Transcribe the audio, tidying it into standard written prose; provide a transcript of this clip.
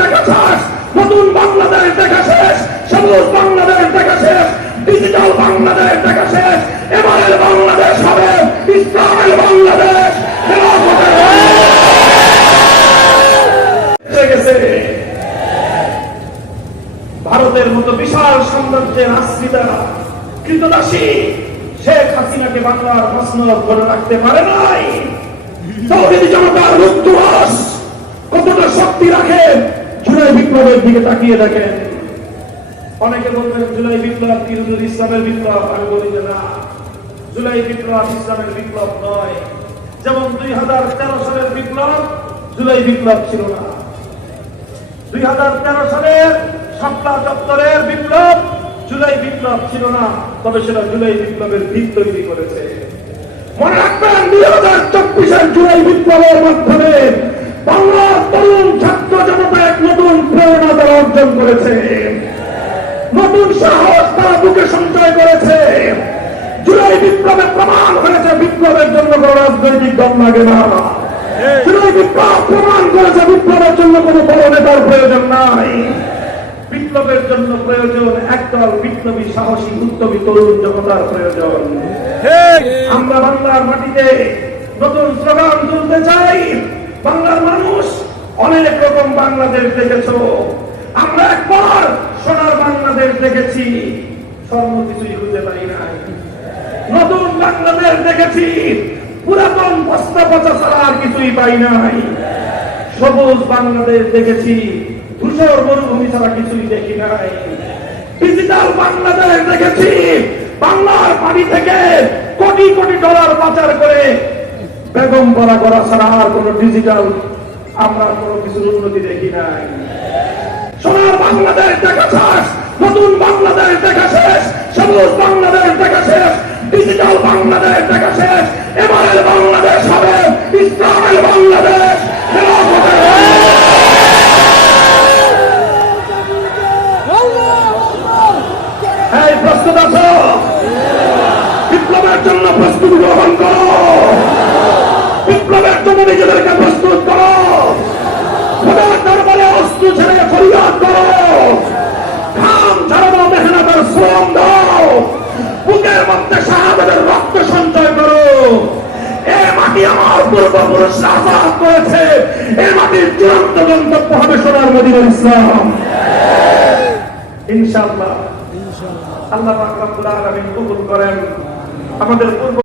দেখা শেষ, নতুন বাংলাদেশ দেখা শেষ, সবুজ বাংলাদেশ দেখা শেষ, ডিজিটাল বাংলাদেশ দেখা শেষ। এবারের বাংলাদেশ হবে ইসলামের বাংলাদেশ। ভারতের মতো বিশাল সাম্রাজ্যের আশ্রিতা কৃতদাসী শেখ হাসিনাকে বাংলার মসনদ ধরে রাখতে পারে নাই। তৌহিদি জনতার রুদ্ধশ্বাস কতটা শক্তি রাখে জুলাই বিপ্লবের দিকে তাকিয়ে দেখেন। অনেকে বলবেন জুলাই বিপ্লব কি ইসলামের বিপ্লব? আমি বলি যে না, জুলাই বিপ্লব ইসলামের বিপ্লব নয়। যেমন 2013 সালের বিপ্লব জুলাই বিপ্লব ছিল না। 2013 সালের শাপলা চত্বরের বিপ্লব জুলাই বিপ্লব ছিল না, তবে সেটা জুলাই বিপ্লবের ভিত তৈরি করেছে। মনে রাখবেন 2024 জুলাই বিপ্লবের মাধ্যমে বাংলার তরুণ ছাত্র জনতা এক নতুন প্রেরণা তারা অর্জন করেছে, নতুন সাহস তারা বুকে সঞ্চয় করেছে। জুলাই বিপ্লবে প্রমাণ হয়েছে বিপ্লবের জন্য কোন রাজনৈতিক দল লাগে না। জুলাই বিপ্লব প্রমাণ করেছে বিপ্লবের জন্য কোন বড় নেতার প্রয়োজন নাই। বিপ্লবের জন্য প্রয়োজন একদল বিপ্লবী সাহসী উদ্যমী তরুণ জনতার প্রয়োজন। আমরা বাংলার মাটিতে নতুন স্লোগান তুলতে চাই। বাংলার মানুষ অনেক রকম বাংলাদেশ দেখেছ, আমরা একবার সোনার বাংলাদেশ দেখেছি, স্বর্ণ কিছুই খুঁজে পাই নাই। নতুন বাংলাদেশ দেখেছি, পুরাতন বস্তা পচা ছাড়া আর কিছুই পাই নাই। সবুজ বাংলাদেশ দেখেছি, ধূসর মরুভূমি ছাড়া কিছুই দেখি নাই। ডিজিটাল বাংলাদেশ দেখেছি, বাংলার পানি থেকে কোটি কোটি ডলার পাচার করে বেগম করা ছাড়া আর কোন ডিজিটাল আমরা কোনো কিছুর উন্নতি দেখি নাই। সোনার বাংলাদেশ দেখা শেষ, নতুন বাংলাদেশ দেখা শেষ, সবুজ বাংলাদেশ দেখা শেষ, ডিজিটাল বাংলাদেশ দেখা শেষ। এবারের বাংলাদেশ হবে ইসলামের বাংলাদেশ। এই প্রস্তুত আছো? বিপ্লবের জন্য প্রস্তুতি গ্রহণ করো, বিপ্লবের জন্য নিজেদেরকে প্রস্তুত করো, খোদার দরবারে অস্ত্র ছেড়ে ফরিয়াদ করো, ঘাম ঝরানো মেহনতের শ্রম দাও, বুকের মধ্যে শাহাদাতের রক্ত সঞ্চয় করো। এ মাটি আমার পূর্বপুরুষরা আজাদ করেছে, এ মাটির চূড়ান্ত গন্তব্য হবে সোনার মদিনার ইসলাম। ইনশাআল্লাহ আল্লাহ পাক রব্বুল আলামিন কবুল করেন আমাদের পূর্ব